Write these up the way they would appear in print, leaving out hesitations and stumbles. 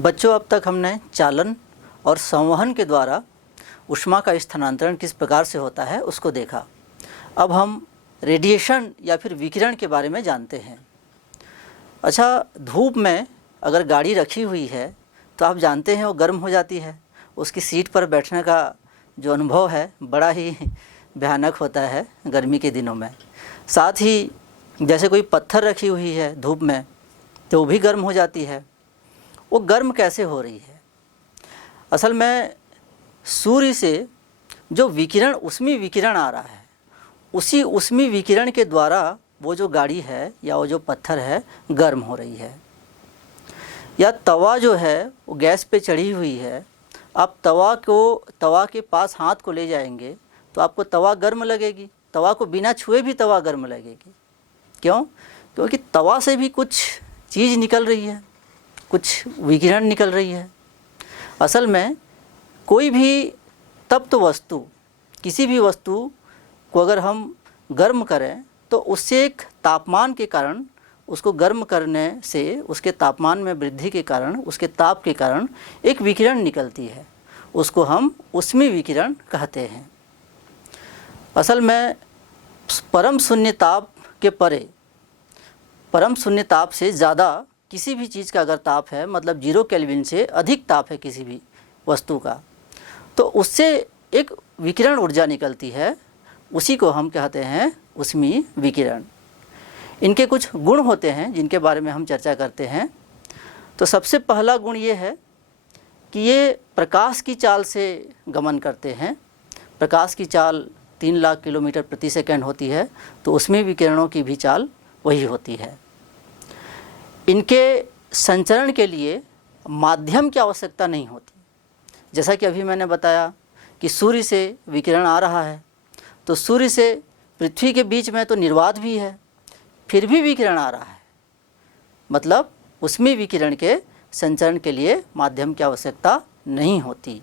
बच्चों, अब तक हमने चालन और संवहन के द्वारा ऊष्मा का स्थानांतरण किस प्रकार से होता है उसको देखा। अब हम रेडिएशन या फिर विकिरण के बारे में जानते हैं। अच्छा, धूप में अगर गाड़ी रखी हुई है तो आप जानते हैं वो गर्म हो जाती है। उसकी सीट पर बैठने का जो अनुभव है बड़ा ही भयानक होता है गर्मी के दिनों में। साथ ही जैसे कोई पत्थर रखी हुई है धूप में तो वो भी गर्म हो जाती है। वो गर्म कैसे हो रही है? असल में सूर्य से जो विकिरण, ऊष्मीय विकिरण आ रहा है, उसी ऊष्मीय विकिरण के द्वारा वो जो गाड़ी है या वो जो पत्थर है गर्म हो रही है। या तवा जो है वो गैस पे चढ़ी हुई है, आप तवा के पास हाथ को ले जाएंगे तो आपको तवा गर्म लगेगी। तवा को बिना छुए भी तवा गर्म लगेगी। क्यों? क्योंकि तवा से भी कुछ चीज़ निकल रही है, कुछ विकिरण निकल रही है। असल में कोई भी तप्त वस्तु, किसी भी वस्तु को अगर हम गर्म करें तो उससे एक तापमान के कारण, उसको गर्म करने से उसके तापमान में वृद्धि के कारण, उसके ताप के कारण एक विकिरण निकलती है। उसको हम ऊष्मीय विकिरण कहते हैं। असल में परम शून्य ताप के परे, परम शून्य ताप से ज़्यादा किसी भी चीज़ का अगर ताप है, मतलब 0 केल्विन से अधिक ताप है किसी भी वस्तु का, तो उससे एक विकिरण ऊर्जा निकलती है। उसी को हम कहते हैं ऊष्मीय विकिरण। इनके कुछ गुण होते हैं जिनके बारे में हम चर्चा करते हैं। तो सबसे पहला गुण ये है कि ये प्रकाश की चाल से गमन करते हैं। प्रकाश की चाल 3 लाख किलोमीटर प्रति सेकंड होती है, तो ऊष्मीय विकिरणों की भी चाल वही होती है। इनके संचरण के लिए माध्यम की आवश्यकता नहीं होती। जैसा कि अभी मैंने बताया कि सूर्य से विकिरण आ रहा है, तो सूर्य से पृथ्वी के बीच में तो निर्वात भी है, फिर भी विकिरण आ रहा है। मतलब ऊष्मीय विकिरण के संचरण के लिए माध्यम की आवश्यकता नहीं होती।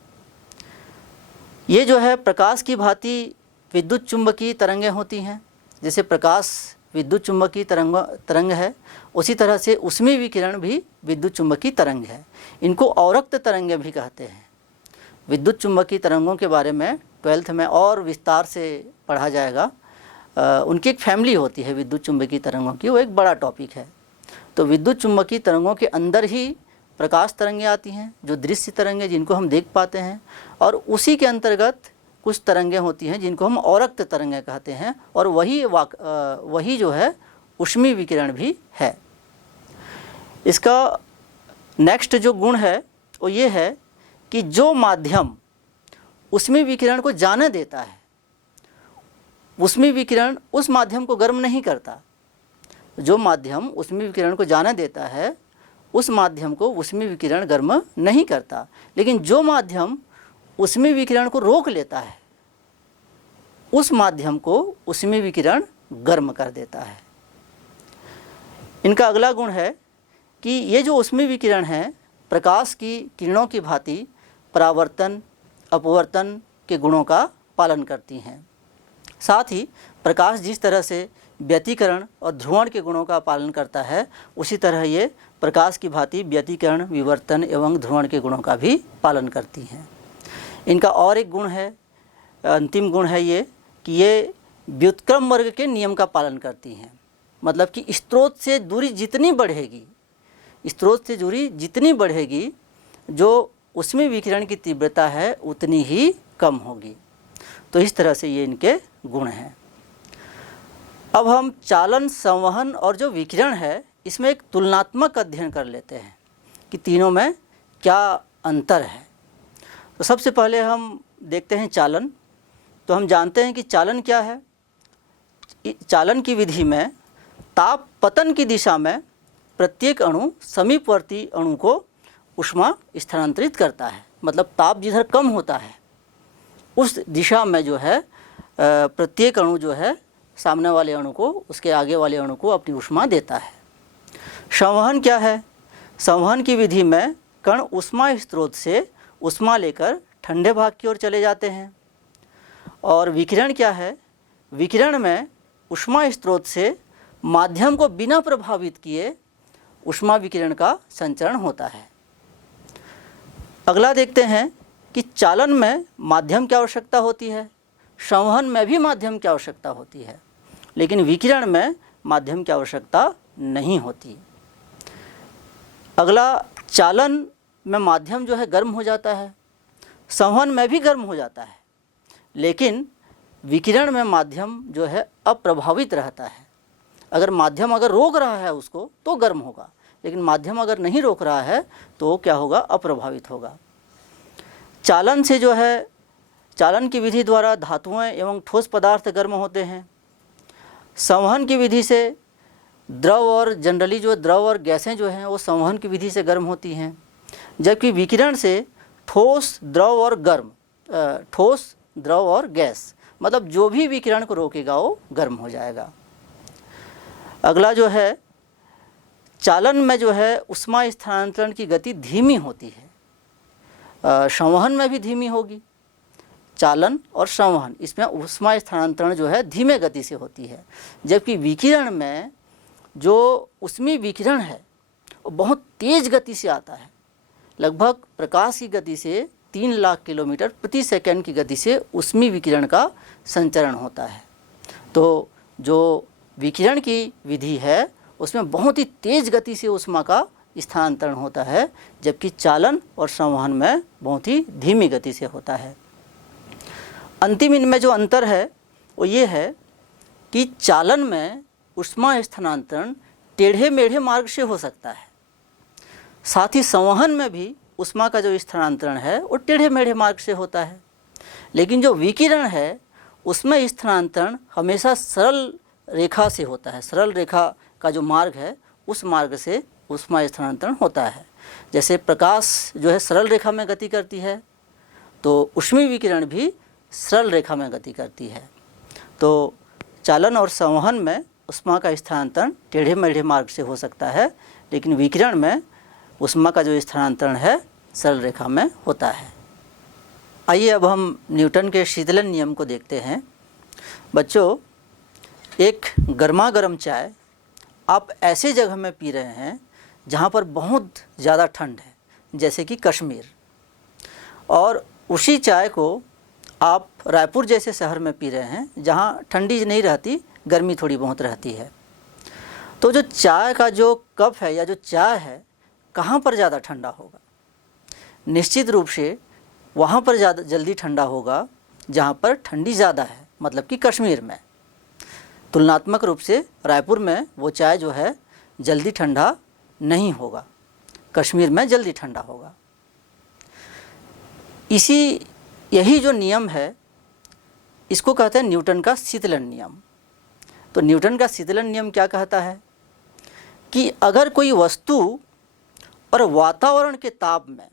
ये जो है प्रकाश की भांति विद्युत चुंबकीय तरंगें होती हैं। जैसे प्रकाश विद्युत चुंबकीय तरंग है, उसी तरह से ऊष्मीय विकिरण भी विद्युत चुंबकीय तरंग है। इनको अवरक्त तरंगें भी कहते हैं। विद्युत चुंबकीय तरंगों के बारे में 12th में और विस्तार से पढ़ा जाएगा। उनकी एक फैमिली होती है विद्युत चुंबकीय तरंगों की, वो एक बड़ा टॉपिक है। तो विद्युत चुंबकीय तरंगों के अंदर ही प्रकाश तरंगें आती हैं, जो दृश्य तरंगें जिनको हम देख पाते हैं, और उसी के अंतर्गत कुछ तरंगें होती हैं जिनको हम अवरक्त तरंगें कहते हैं। और वही जो है ऊष्मीय विकिरण भी है। इसका नेक्स्ट जो गुण है वो ये है कि जो माध्यम ऊष्मीय विकिरण को जाने देता है, ऊष्मीय विकिरण उस माध्यम को गर्म नहीं करता। जो माध्यम ऊष्मीय विकिरण को जाने देता है, उस माध्यम को ऊष्मीय विकिरण गर्म नहीं करता। लेकिन जो माध्यम ऊष्मीय विकिरण को रोक लेता है, उस माध्यम को ऊष्मीय विकिरण गर्म कर देता है। इनका अगला गुण है कि ये जो ऊष्मीय विकिरण है, प्रकाश की किरणों की भांति परावर्तन, अपवर्तन के गुणों का पालन करती हैं। साथ ही प्रकाश जिस तरह से व्यतिकरण और ध्रुवण के गुणों का पालन करता है, उसी तरह ये प्रकाश की भांति व्यतिकरण, विवर्तन एवं ध्रुवण के गुणों का भी पालन करती हैं। इनका और एक गुण है, अंतिम गुण है ये कि ये व्युत्क्रम वर्ग के नियम का पालन करती हैं। मतलब कि स्रोत से दूरी जितनी बढ़ेगी, स्रोत से दूरी जितनी बढ़ेगी, जो उसमें विकिरण की तीव्रता है उतनी ही कम होगी। तो इस तरह से ये इनके गुण हैं। अब हम चालन, संवहन और जो विकिरण है, इसमें एक तुलनात्मक अध्ययन कर लेते हैं कि तीनों में क्या अंतर है। तो सबसे पहले हम देखते हैं चालन। तो हम जानते हैं कि चालन क्या है। चालन की विधि में ताप पतन की दिशा में प्रत्येक अणु समीपवर्ती अणु को ऊष्मा स्थानांतरित करता है। मतलब ताप जिधर कम होता है उस दिशा में जो है प्रत्येक अणु जो है सामने वाले अणु को, उसके आगे वाले अणु को अपनी ऊष्मा देता है। संवहन क्या है? संवहन की विधि में कण ऊष्मा स्रोत से ऊष्मा लेकर ठंडे भाग की ओर चले जाते हैं। और विकिरण क्या है? विकिरण में ऊष्मा स्रोत से माध्यम को बिना प्रभावित किए ऊष्मा विकिरण का संचरण होता है। अगला देखते हैं कि चालन में माध्यम की आवश्यकता होती है, संवहन में भी माध्यम की आवश्यकता होती है, लेकिन विकिरण में माध्यम की आवश्यकता नहीं होती। अगला, चालन में माध्यम जो है गर्म हो जाता है, संवहन में भी गर्म हो जाता है, लेकिन विकिरण में माध्यम जो है अप्रभावित रहता है। अगर माध्यम अगर रोक रहा है उसको तो गर्म होगा, लेकिन माध्यम अगर नहीं रोक रहा है तो क्या होगा, अप्रभावित होगा। चालन से जो है, चालन की विधि द्वारा धातुएं एवं ठोस पदार्थ गर्म होते हैं। संवहन की विधि से द्रव और जनरली जो द्रव और गैसें जो हैं वो संवहन की विधि से गर्म होती हैं, जबकि विकिरण से ठोस, द्रव और गर्म, ठोस, द्रव और गैस, मतलब जो भी विकिरण को रोकेगा वो गर्म हो जाएगा। अगला जो है, चालन में जो है ऊष्मा स्थानांतरण की गति धीमी होती है, संवहन में भी धीमी होगी। चालन और संवहन इसमें ऊष्मा स्थानांतरण जो है धीमे गति से होती है, जबकि विकिरण में जो ऊष्मीय विकिरण है वो बहुत तेज़ गति से आता है, लगभग प्रकाश की गति से 3 लाख किलोमीटर प्रति सेकंड की गति से ऊष्मीय विकिरण का संचरण होता है। तो जो विकिरण की विधि है उसमें बहुत ही तेज़ गति से ऊष्मा का स्थानांतरण होता है, जबकि चालन और संवहन में बहुत ही धीमी गति से होता है। अंतिम इनमें जो अंतर है वो ये है कि चालन में ऊष्मा स्थानांतरण टेढ़े मेढ़े मार्ग से हो सकता है, साथ ही संवहन में भी ऊष्मा का जो स्थानांतरण है वो टेढ़े मेढ़े मार्ग से होता है। लेकिन जो विकिरण है उसमें स्थानांतरण हमेशा सरल रेखा से होता है, सरल रेखा का जो मार्ग है उस मार्ग से ऊष्मा स्थानांतरण होता है। जैसे प्रकाश जो है सरल रेखा में गति करती है, तो ऊष्मीय विकिरण भी सरल रेखा में गति करती है। तो चालन और संवहन में ऊष्मा का स्थानांतरण टेढ़े मेढ़े मार्ग से हो सकता है, लेकिन विकिरण में ऊष्मा का जो स्थानांतरण है सरल रेखा में होता है। आइए अब हम न्यूटन के शीतलन नियम को देखते हैं। बच्चों, एक गर्मा गर्म चाय आप ऐसे जगह में पी रहे हैं जहाँ पर बहुत ज़्यादा ठंड है, जैसे कि कश्मीर, और उसी चाय को आप रायपुर जैसे शहर में पी रहे हैं जहाँ ठंडी नहीं रहती, गर्मी थोड़ी बहुत रहती है। तो जो चाय का जो कप है या जो चाय है कहाँ पर ज़्यादा ठंडा होगा? निश्चित रूप से वहाँ पर ज़्यादा जल्दी ठंडा होगा जहाँ पर ठंडी ज़्यादा है, मतलब कि कश्मीर में। तुलनात्मक रूप से रायपुर में वो चाय जो है जल्दी ठंडा नहीं होगा, कश्मीर में जल्दी ठंडा होगा। यही जो नियम है इसको कहते हैं न्यूटन का शीतलन नियम। तो न्यूटन का शीतलन नियम क्या कहता है कि अगर कोई वस्तु और वातावरण के ताप में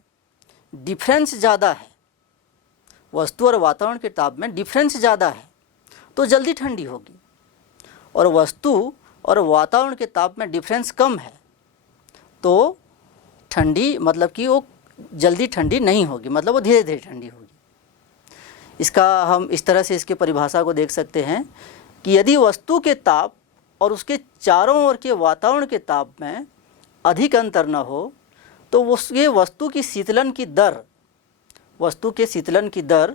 डिफरेंस ज़्यादा है, वस्तु और वातावरण के ताप में डिफरेंस ज़्यादा है तो जल्दी ठंडी होगी, और वस्तु और वातावरण के ताप में डिफरेंस कम है तो ठंडी, मतलब कि वो जल्दी ठंडी नहीं होगी, मतलब वो धीरे धीरे ठंडी होगी। इसका हम इस तरह से इसकी परिभाषा को देख सकते हैं कि यदि वस्तु के ताप और उसके चारों ओर के वातावरण के ताप में अधिक अंतर न हो तो ये वस्तु की शीतलन की दर, वस्तु के शीतलन की दर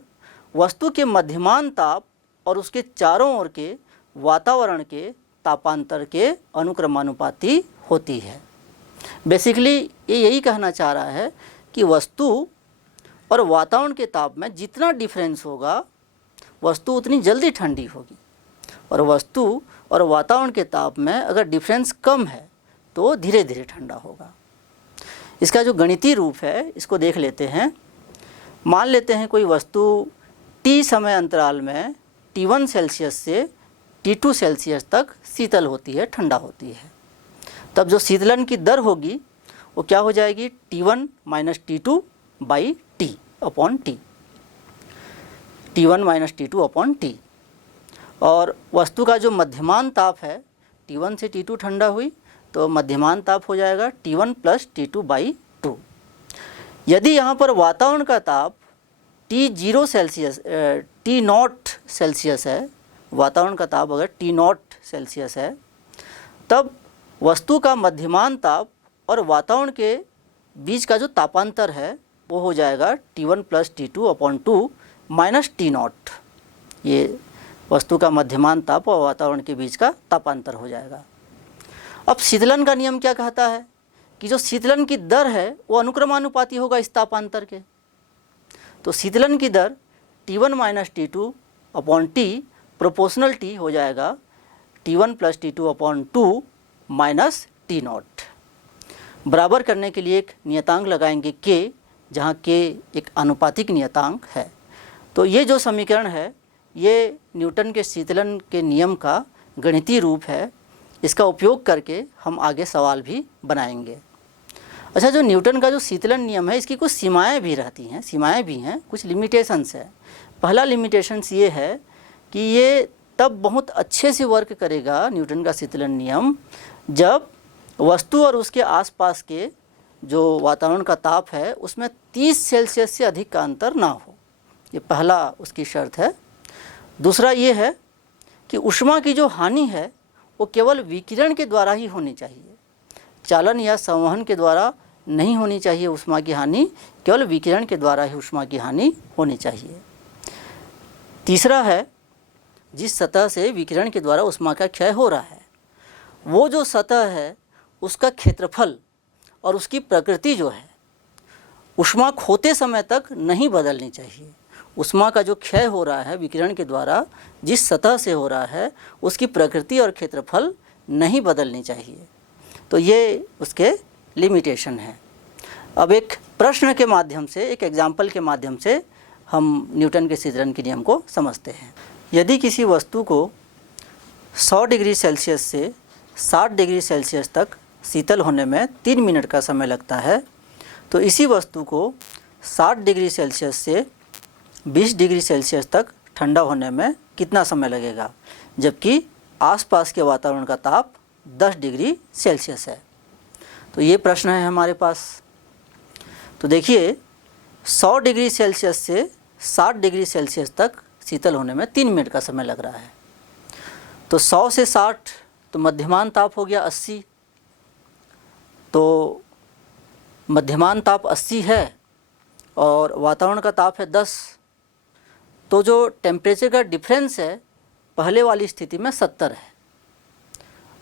वस्तु के मध्यमान ताप और उसके चारों ओर के वातावरण के तापांतर के अनुक्रमानुपाती होती है। बेसिकली ये यही कहना चाह रहा है कि वस्तु और वातावरण के ताप में जितना डिफरेंस होगा वस्तु उतनी जल्दी ठंडी होगी, और वस्तु और वातावरण के ताप में अगर डिफरेंस कम है तो धीरे धीरे ठंडा होगा। इसका जो गणितीय रूप है इसको देख लेते हैं। मान लेते हैं कोई वस्तु T समय अंतराल में T1 सेल्सियस से T2 सेल्सियस तक शीतल होती है, ठंडा होती है। तब जो शीतलन की दर होगी वो क्या हो जाएगी? T1 minus T2 by T upon T, T1 minus T2 upon T। और वस्तु का जो मध्यमान ताप है, T1 से T2 ठंडा हुई तो मध्यमान ताप हो जाएगा T1 प्लस T2 बाई 2। यदि यहाँ पर वातावरण का ताप T0 सेल्सियस T0 सेल्सियस है, वातावरण का ताप अगर T0 सेल्सियस है, तब वस्तु का मध्यमान ताप और वातावरण के बीच का जो तापांतर है वो हो जाएगा T1 plus T2/2 minus T0। ये वस्तु का मध्यमान ताप और वातावरण के बीच का तापांतर हो जाएगा। अब शीतलन का नियम क्या कहता है कि जो शीतलन की दर है वो अनुक्रमानुपाती होगा इस तापांतर के। तो शीतलन की दर T1 minus T2/T proportional T हो जाएगा T1 plus T2/2 minus T0। बराबर करने के लिए एक नियतांक लगाएंगे K, जहाँ K एक आनुपातिक नियतांक है। तो ये जो समीकरण है ये न्यूटन के शीतलन के नियम का गणितीय रूप है। इसका उपयोग करके हम आगे सवाल भी बनाएंगे। अच्छा, जो न्यूटन का जो शीतलन नियम है इसकी कुछ सीमाएं भी रहती हैं, सीमाएं भी हैं, कुछ लिमिटेशंस है। पहला लिमिटेशंस ये है कि ये तब बहुत अच्छे से वर्क करेगा न्यूटन का शीतलन नियम जब वस्तु और उसके आसपास के जो वातावरण का ताप है उसमें 30 सेल्सियस से अधिक का अंतर ना हो। ये पहला उसकी शर्त है। दूसरा ये है कि ऊष्मा की जो हानि है वो केवल विकिरण के द्वारा ही होनी चाहिए, चालन या संवहन के द्वारा नहीं होनी चाहिए। ऊष्मा की हानि केवल विकिरण के द्वारा ही ऊष्मा की हानि होनी चाहिए। तीसरा है, जिस सतह से विकिरण के द्वारा ऊष्मा का क्षय हो रहा है वो जो सतह है उसका क्षेत्रफल और उसकी प्रकृति जो है ऊष्मा खोते समय तक नहीं बदलनी चाहिए। ऊष्मा का जो क्षय हो रहा है विकिरण के द्वारा जिस सतह से हो रहा है उसकी प्रकृति और क्षेत्रफल नहीं बदलनी चाहिए। तो ये उसके लिमिटेशन है। अब एक प्रश्न के माध्यम से, एक एग्जाम्पल के माध्यम से हम न्यूटन के शीतलन के नियम को समझते हैं। यदि किसी वस्तु को 100 डिग्री सेल्सियस से 60 डिग्री सेल्सियस तक शीतल होने में 3 मिनट का समय लगता है, तो इसी वस्तु को 60 डिग्री सेल्सियस से 20 डिग्री सेल्सियस तक ठंडा होने में कितना समय लगेगा, जबकि आसपास के वातावरण का ताप 10 डिग्री सेल्सियस है। तो ये प्रश्न है हमारे पास। तो देखिए 100 डिग्री सेल्सियस से 60 डिग्री सेल्सियस तक शीतल होने में 3 मिनट का समय लग रहा है। तो 100 से 60 तो मध्यमान ताप हो गया 80। तो मध्यमान ताप 80 है और वातावरण का ताप है 10। तो जो टेम्परेचर का डिफरेंस है पहले वाली स्थिति में 70 है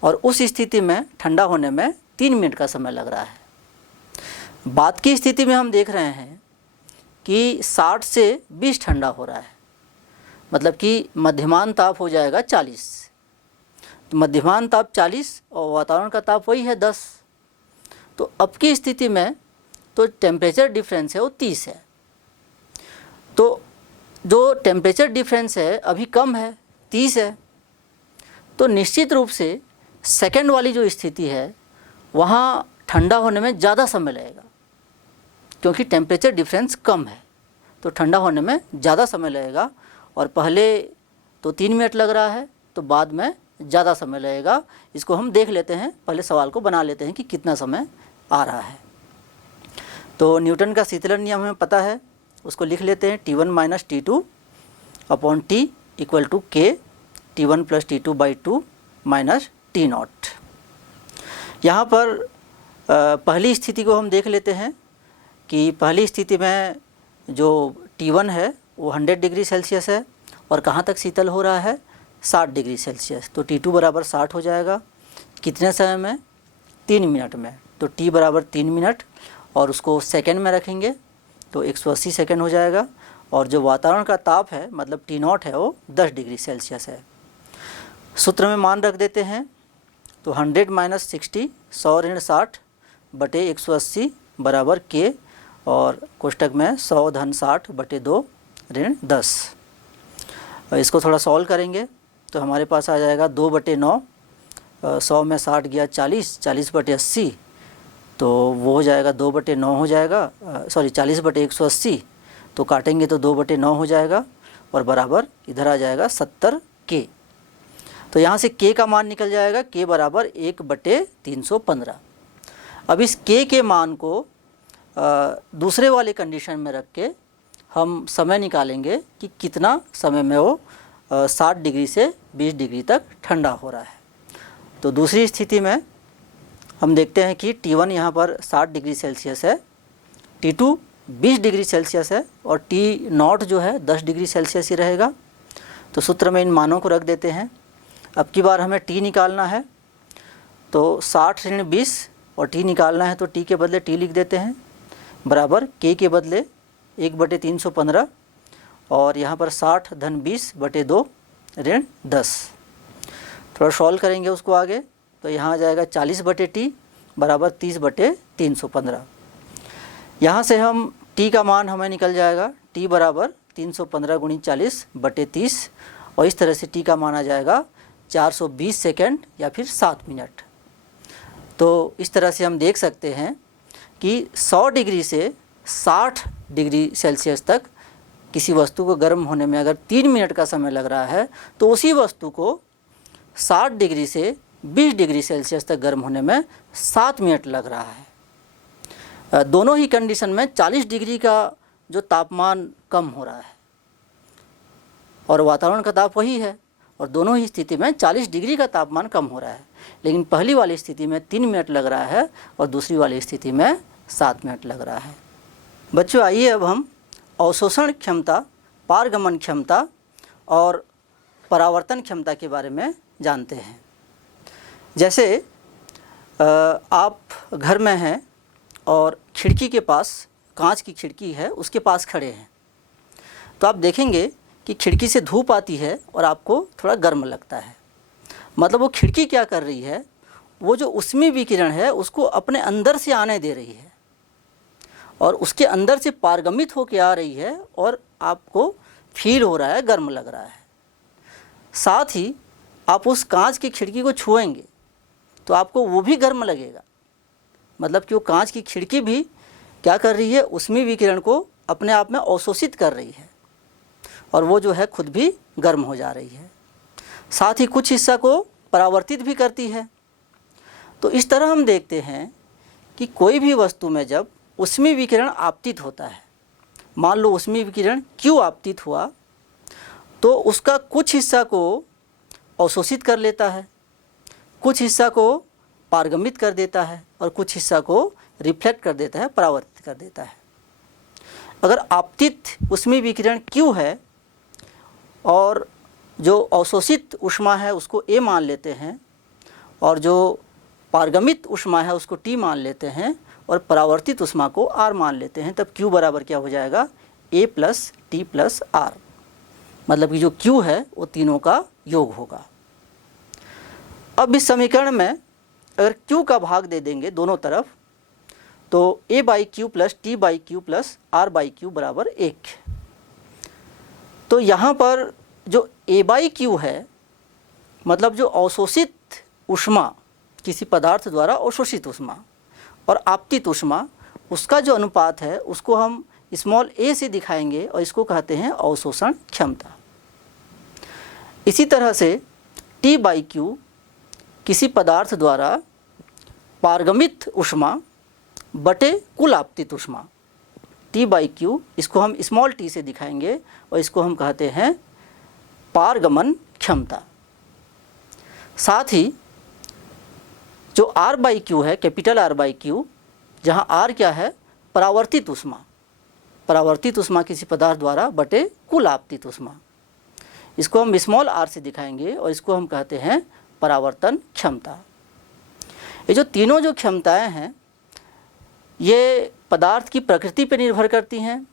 और उस स्थिति में ठंडा होने में 3 मिनट का समय लग रहा है। बाद की स्थिति में हम देख रहे हैं कि 60 से 20 ठंडा हो रहा है, मतलब कि मध्यमान ताप हो जाएगा 40। तो मध्यमान ताप 40 और वातावरण का ताप वही है 10। तो अब की स्थिति में तो टेम्परेचर डिफरेंस है वो 30 है। तो जो टेम्परेचर डिफरेंस है अभी कम है, 30 है। तो निश्चित रूप से सेकंड वाली जो स्थिति है वहाँ ठंडा होने में ज़्यादा समय लगेगा, क्योंकि टेम्परेचर डिफरेंस कम है तो ठंडा होने में ज़्यादा समय लगेगा। और पहले तो 3 मिनट लग रहा है तो बाद में ज़्यादा समय लगेगा। इसको हम देख लेते हैं, पहले सवाल को बना लेते हैं कि कितना समय आ रहा है। तो न्यूटन का शीतलन नियम हमें पता है, उसको लिख लेते हैं T1 minus T2/T equal to K T1 plus T2/2 minus T0। यहाँ पर पहली स्थिति को हम देख लेते हैं कि पहली स्थिति में जो T1 है वो 100 डिग्री सेल्सियस है और कहाँ तक शीतल हो रहा है 60 डिग्री सेल्सियस। तो T2 बराबर 60 हो जाएगा कितने समय में, 3 मिनट में। तो T बराबर 3 मिनट और उसको सेकंड में रखेंगे तो 180 सेकंड हो जाएगा। और जो वातावरण का ताप है मतलब T0 है वो 10 डिग्री सेल्सियस है। सूत्र में मान रख देते हैं तो 100 माइनस 60 100 ऋण 60 बटे 180 बराबर K और कोष्टक में 100 धन 60 बटे 2 ऋण 10। इसको थोड़ा सॉल्व करेंगे तो हमारे पास आ जाएगा 2/9। 100 में 60 गया 40, 40 बटे 80 तो वो हो जाएगा 2/9 हो जाएगा, सॉरी 40 बटे 180 तो काटेंगे तो 2/9 हो जाएगा और बराबर इधर आ जाएगा 70 K। तो यहाँ से K का मान निकल जाएगा, K बराबर 1/315। अब इस K के मान को दूसरे वाले कंडीशन में रख के हम समय निकालेंगे कि कितना समय में वो 60 डिग्री से 20 डिग्री तक ठंडा हो रहा है। तो दूसरी स्थिति में हम देखते हैं कि T1 यहाँ पर 60 डिग्री सेल्सियस है, T2 20 डिग्री सेल्सियस है और टी नॉट जो है 10 डिग्री सेल्सियस ही रहेगा। तो सूत्र में इन मानों को रख देते हैं। अब की बार हमें टी निकालना है, तो 60 ऋण 20 और टी निकालना है तो टी के बदले टी लिख देते हैं बराबर के बदले 1/315 और यहाँ पर 60 धन 20 बटे 2 ऋण 10। थोड़ा सॉल्व करेंगे उसको आगे, तो यहाँ आ जाएगा 40 बटे टी बराबर 30/315। यहाँ से हम टी का मान हमें निकल जाएगा टी बराबर 315 × 40 बटे 30 और इस तरह से टी का मान आ जाएगा 420 सेकेंड या फिर 7 मिनट। तो इस तरह से हम देख सकते हैं कि 100 डिग्री से 60 डिग्री सेल्सियस तक किसी वस्तु को गर्म होने में अगर 3 मिनट का समय लग रहा है तो उसी वस्तु को 60 डिग्री से 20 डिग्री सेल्सियस तक गर्म होने में 7 मिनट लग रहा है। दोनों ही कंडीशन में 40 डिग्री का जो तापमान कम हो रहा है और वातावरण का ताप वही है और दोनों ही स्थिति में 40 डिग्री का तापमान कम हो रहा है, लेकिन पहली वाली स्थिति में 3 मिनट लग रहा है और दूसरी वाली स्थिति में 7 मिनट लग रहा है। बच्चों आइए अब हम अवशोषण क्षमता, पारगमन क्षमता और परावर्तन क्षमता के बारे में जानते हैं। जैसे आप घर में हैं और खिड़की के पास, कांच की खिड़की है उसके पास खड़े हैं, तो आप देखेंगे कि खिड़की से धूप आती है और आपको थोड़ा गर्म लगता है। मतलब वो खिड़की क्या कर रही है, वो जो ऊष्मीय विकिरण है उसको अपने अंदर से आने दे रही है और उसके अंदर से पारगमित होकर आ रही है और आपको फील हो रहा है, गर्म लग रहा है। साथ ही आप उस कांच की खिड़की को छुएंगे तो आपको वो भी गर्म लगेगा। मतलब कि वो कांच की खिड़की भी क्या कर रही है, ऊष्मीय विकिरण को अपने आप में अवशोषित कर रही है और वो जो है खुद भी गर्म हो जा रही है। साथ ही कुछ हिस्सा को परावर्तित भी करती है। तो इस तरह हम देखते हैं कि कोई भी वस्तु में जब ऊष्मीय विकिरण आपतित होता है, मान लो ऊष्मीय विकिरण क्यों आपतित हुआ, तो उसका कुछ हिस्सा को अवशोषित कर लेता है, कुछ हिस्सा को पारगमित कर देता है और कुछ हिस्सा को रिफ्लेक्ट कर देता है, परावर्तित कर देता है। अगर आपतित ऊष्मीय विकिरण क्यों है और जो अवशोषित ऊष्मा है उसको ए मान लेते हैं और जो पारगमित ऊष्मा है उसको टी मान लेते हैं और परावर्तित ऊष्मा को आर मान लेते हैं, तब क्यू बराबर क्या हो जाएगा, ए प्लस टी प्लस आर। मतलब कि जो क्यू है वो तीनों का योग होगा। अब इस समीकरण में अगर क्यू का भाग दे देंगे दोनों तरफ तो A by Q plus T by Q plus R by Q बराबर 1। तो यहाँ पर जो ए बाई क्यू है, मतलब जो अवशोषित ऊष्मा, किसी पदार्थ द्वारा अवशोषित ऊष्मा और आपतित ऊष्मा, उसका जो अनुपात है उसको हम स्मॉल ए से दिखाएंगे और इसको कहते हैं अवशोषण क्षमता। इसी तरह से टी बाई क्यू किसी पदार्थ द्वारा पारगमित ऊष्मा बटे कुल आपतित ऊष्मा, टी बाई क्यू, इसको हम स्मॉल टी से दिखाएंगे और इसको हम कहते हैं पारगमन क्षमता। साथ ही जो आर बाई क्यू है, कैपिटल आर बाई क्यू, जहाँ आर क्या है, परावर्तित ऊष्मा, परावर्तित ऊष्मा किसी पदार्थ द्वारा बटे कुल आपतित ऊष्मा, इसको हम स्मॉल आर से दिखाएंगे और इसको हम कहते हैं परावर्तन क्षमता। ये जो तीनों जो क्षमताएं हैं ये पदार्थ की प्रकृति पर निर्भर करती हैं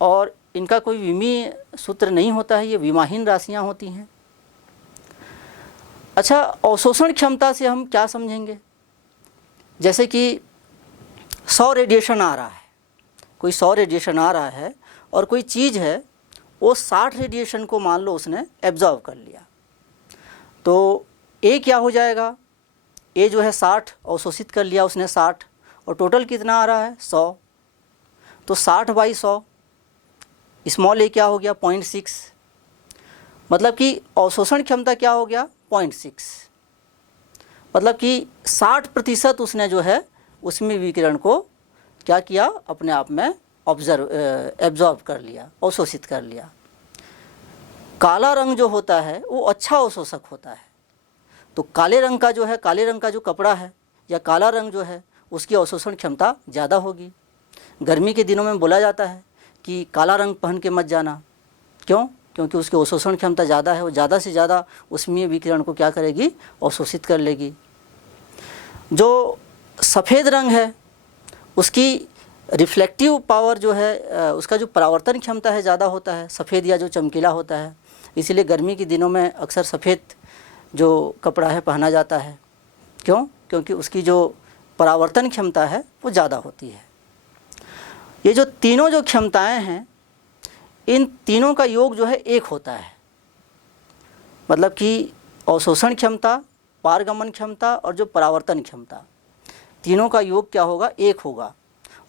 और इनका कोई विमीय सूत्र नहीं होता है, ये विमाहीन राशियां होती हैं। अच्छा, अवशोषण क्षमता से हम क्या समझेंगे? जैसे कि 100 रेडिएशन आ रहा है, कोई 100 रेडिएशन आ रहा है और कोई चीज़ है वो 60 रेडिएशन को मान लो उसने एब्जॉर्व कर लिया, तो ए क्या हो जाएगा, ए जो है 60 अवशोषित कर लिया उसने 60 और टोटल कितना आ रहा है 100, तो 60 बाई 100, स्मॉल ए क्या हो गया 0.6, मतलब कि अवशोषण क्षमता क्या हो गया 0.6, मतलब कि 60% उसने जो है उसमें विकिरण को क्या किया, अपने आप में एब्जॉर्ब कर लिया, अवशोषित कर लिया। काला रंग जो होता है वो अच्छा अवशोषक होता है, तो काले रंग का जो है, काले रंग का जो कपड़ा है या काला रंग जो है उसकी अवशोषण क्षमता ज़्यादा होगी, गर्मी के दिनों में बोला जाता है कि काला रंग पहन के मत जाना। क्यों? क्योंकि उसकी अवशोषण क्षमता ज़्यादा है, वो ज़्यादा से ज़्यादा ऊष्मीय विकिरण को क्या करेगी? अवशोषित कर लेगी। जो सफ़ेद रंग है उसकी रिफ्लेक्टिव पावर जो है, उसका जो परावर्तन क्षमता है ज़्यादा होता है, सफ़ेद या जो चमकीला होता है। इसीलिए गर्मी के दिनों में अक्सर सफ़ेद जो कपड़ा है पहना जाता है। क्यों? क्योंकि उसकी जो परावर्तन क्षमता है वो ज़्यादा होती है। ये जो तीनों जो क्षमताएं हैं, इन तीनों का योग जो है एक होता है। मतलब कि अवशोषण क्षमता, पारगमन क्षमता और जो परावर्तन क्षमता, तीनों का योग क्या होगा? एक होगा।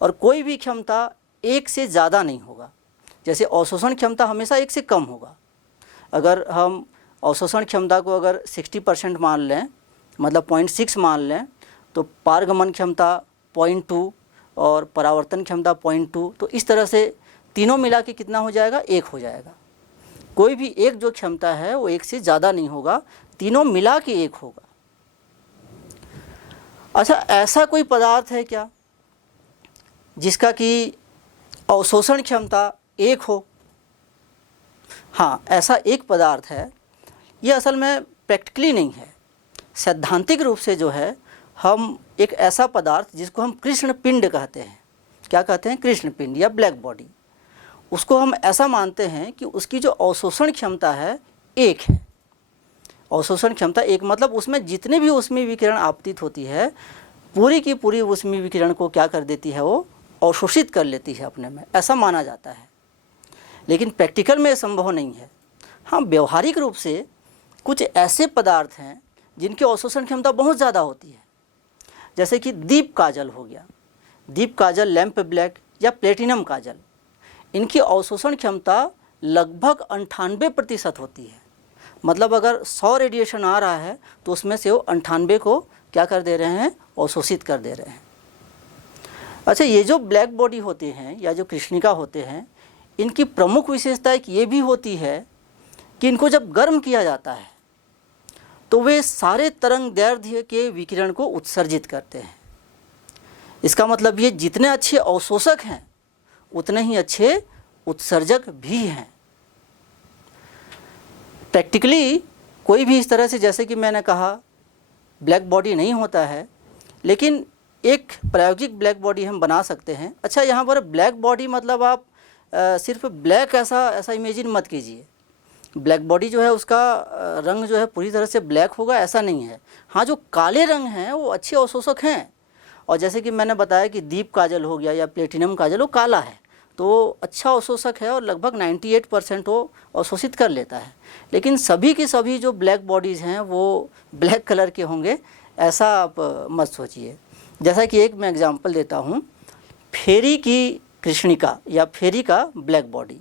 और कोई भी क्षमता एक से ज़्यादा नहीं होगा। जैसे अवशोषण क्षमता हमेशा एक से कम होगा। अगर हम अवशोषण क्षमता को अगर 60% मान लें, मतलब 0.6 मान लें, तो पारगमन क्षमता 0.2 और परावर्तन क्षमता 0.2, तो इस तरह से तीनों मिला के कितना हो जाएगा? एक हो जाएगा। कोई भी एक जो क्षमता है वो एक से ज़्यादा नहीं होगा, तीनों मिला के एक होगा। अच्छा, ऐसा कोई पदार्थ है क्या जिसका कि अवशोषण क्षमता एक हो? हाँ, ऐसा एक पदार्थ है। ये असल में प्रैक्टिकली नहीं है, सैद्धांतिक रूप से जो है हम एक ऐसा पदार्थ जिसको हम कृष्ण पिंड कहते हैं, क्या कहते हैं? कृष्ण पिंड या ब्लैक बॉडी, उसको हम ऐसा मानते हैं कि उसकी जो अवशोषण क्षमता है एक है। अवशोषण क्षमता एक मतलब उसमें जितने भी ऊष्मीय विकिरण आपतित होती है, पूरी की पूरी ऊष्मीय विकिरण को क्या कर देती है? वो अवशोषित कर लेती है अपने में, ऐसा माना जाता है। लेकिन प्रैक्टिकल में संभव नहीं है। हाँ, व्यवहारिक रूप से कुछ ऐसे पदार्थ हैं जिनकी अवशोषण क्षमता बहुत ज़्यादा होती है, जैसे कि दीप काजल हो गया, दीप काजल, लैंप ब्लैक या प्लेटिनम काजल। इनकी अवशोषण क्षमता लगभग 98% होती है। मतलब अगर 100 रेडिएशन आ रहा है तो उसमें से वो 98 को क्या कर दे रहे हैं? अवशोषित कर दे रहे हैं। अच्छा, ये जो ब्लैक बॉडी होते हैं या जो कृष्णिका होते हैं, इनकी प्रमुख विशेषता एक ये भी होती है कि इनको जब गर्म किया जाता है तो वे सारे तरंग दैर्ध्य के विकिरण को उत्सर्जित करते हैं। इसका मतलब ये जितने अच्छे अवशोषक हैं उतने ही अच्छे उत्सर्जक भी हैं। प्रैक्टिकली कोई भी इस तरह से, जैसे कि मैंने कहा, ब्लैक बॉडी नहीं होता है, लेकिन एक प्रायोगिक ब्लैक बॉडी हम बना सकते हैं। अच्छा, यहाँ पर ब्लैक बॉडी मतलब आप सिर्फ ब्लैक ऐसा इमेजिन मत कीजिए। ब्लैक बॉडी जो है उसका रंग जो है पूरी तरह से ब्लैक होगा, ऐसा नहीं है। हाँ, जो काले रंग हैं वो अच्छे अवशोषक हैं। और जैसे कि मैंने बताया कि दीप काजल हो गया या प्लेटिनम काजल, वो काला है तो अच्छा अवशोषक है और लगभग 98% वो अवशोषित कर लेता है। लेकिन सभी की सभी जो ब्लैक बॉडीज़ हैं वो ब्लैक कलर के होंगे, ऐसा आप मत सोचिए। जैसा कि एक मैं एग्जांपल देता हूँ, फेरी की कृष्णिका या फेरी का ब्लैक बॉडी,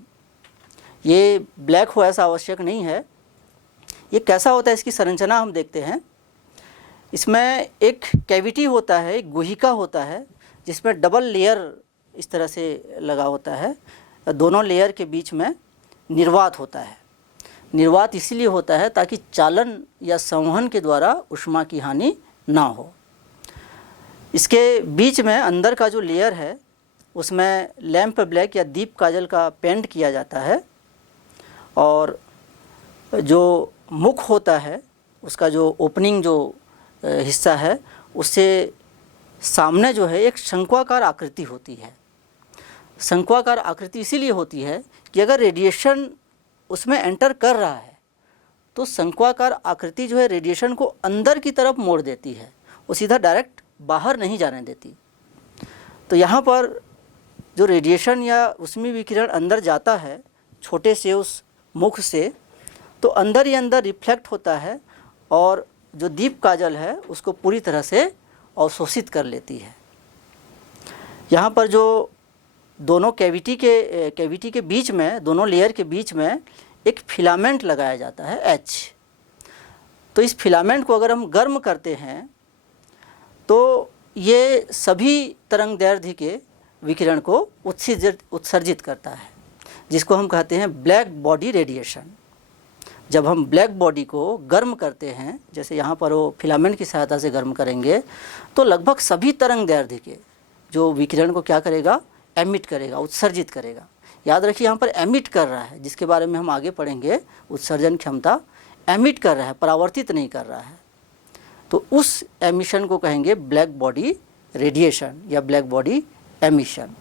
ये ब्लैक हो ऐसा आवश्यक नहीं है। ये कैसा होता है, इसकी संरचना हम देखते हैं। इसमें एक कैविटी होता है, एक गुहिका होता है, जिसमें डबल लेयर इस तरह से लगा होता है। दोनों लेयर के बीच में निर्वात होता है। निर्वात इसीलिए होता है ताकि चालन या संवहन के द्वारा ऊष्मा की हानि ना हो। इसके बीच में अंदर का जो लेयर है उसमें लैंप ब्लैक या दीप काजल का पेंट किया जाता है। और जो मुख होता है उसका जो ओपनिंग जो हिस्सा है उससे सामने जो है एक शंक्वाकार आकृति होती है। शंक्वाकार आकृति इसीलिए होती है कि अगर रेडिएशन उसमें एंटर कर रहा है तो शंक्वाकार आकृति जो है रेडिएशन को अंदर की तरफ मोड़ देती है, वो सीधा डायरेक्ट बाहर नहीं जाने देती। तो यहाँ पर जो रेडिएशन या ऊष्मीय विकिरण अंदर जाता है छोटे से उस मुख से, तो अंदर ही अंदर रिफ्लेक्ट होता है और जो दीप काजल है उसको पूरी तरह से अवशोषित कर लेती है। यहाँ पर जो दोनों कैविटी के बीच में, दोनों लेयर के बीच में एक फिलामेंट लगाया जाता है H। तो इस फिलामेंट को अगर हम गर्म करते हैं तो ये सभी तरंग दैर्ध्य के विकिरण को उत्सर्जित करता है, जिसको हम कहते हैं ब्लैक बॉडी रेडिएशन। जब हम ब्लैक बॉडी को गर्म करते हैं, जैसे यहाँ पर वो फिलामेंट की सहायता से गर्म करेंगे, तो लगभग सभी तरंग दैर्ध्य के जो विकिरण को क्या करेगा, एमिट करेगा, उत्सर्जित करेगा। याद रखिए यहाँ पर एमिट कर रहा है, जिसके बारे में हम आगे पढ़ेंगे। उत्सर्जन क्षमता एमिट कर रहा है, परावर्तित नहीं कर रहा है। तो उस एमिशन को कहेंगे ब्लैक बॉडी रेडिएशन या ब्लैक बॉडी एमिशन।